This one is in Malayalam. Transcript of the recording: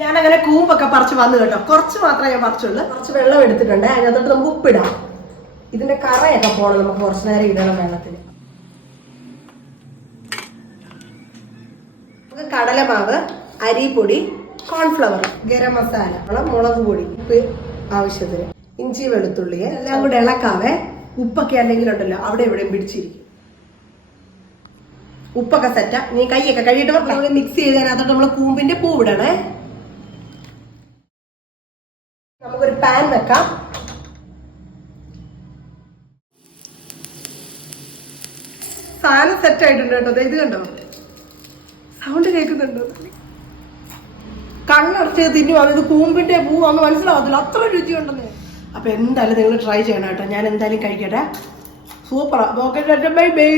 ഞാൻ അങ്ങനെ കൂമ്പൊക്കെ പറിച്ച് വന്നു കേട്ടോ. കുറച്ച് മാത്രമേ ഞാൻ പറിച്ചുള്ളൂ. കുറച്ച് വെള്ളം എടുത്തിട്ടുണ്ട്. അതിനകത്തോട്ട് നമുക്ക് ഉപ്പിടാം. ഇതിന്റെ കറയൊക്കെ പോണം. നമുക്ക് കുറച്ച് നേരം ഇടണം വെള്ളത്തിൽ. നമുക്ക് കടലമാവ്, അരിപ്പൊടി, കോൺഫ്ലവർ, ഗരം മസാല, മുളക് പൊടി, ഉപ്പ് ആവശ്യത്തിന്, ഇഞ്ചി വെളുത്തുള്ളി എല്ലാം കൂടെ ഇളക്കാവേ. ഉപ്പൊക്കെ അല്ലെങ്കിൽ ഉണ്ടല്ലോ അവിടെ എവിടെയും പിടിച്ചിരിക്കും. ഉപ്പൊക്കെ സെറ്റാ. നീ കൈയൊക്കെ കഴിയിട്ട് നമ്മൾ മിക്സ് ചെയ്തതിനകത്തോട്ട് നമ്മൾ കൂമ്പിന്റെ പൂവിടണേ. നമുക്കൊരു പാൻ വെക്കാം. സാധനം സെറ്റ് ആയിട്ടുണ്ട് കേട്ടോ. ഇത് കണ്ടോ, സൗണ്ട് കേൾക്കുന്നുണ്ടോ? കണ്ണടച്ച് തിന്നുവാണ്. ഇത് കൂമ്പിന്റെ പൂവാന്ന് മനസ്സിലാവത്തില്ല, അത്ര രുചിയുണ്ടെന്ന്. അപ്പൊ എന്തായാലും നിങ്ങൾ ട്രൈ ചെയ്യണം കേട്ടോ. ഞാൻ എന്തായാലും കഴിക്കട്ടെ. സൂപ്പറാ. Bye bye.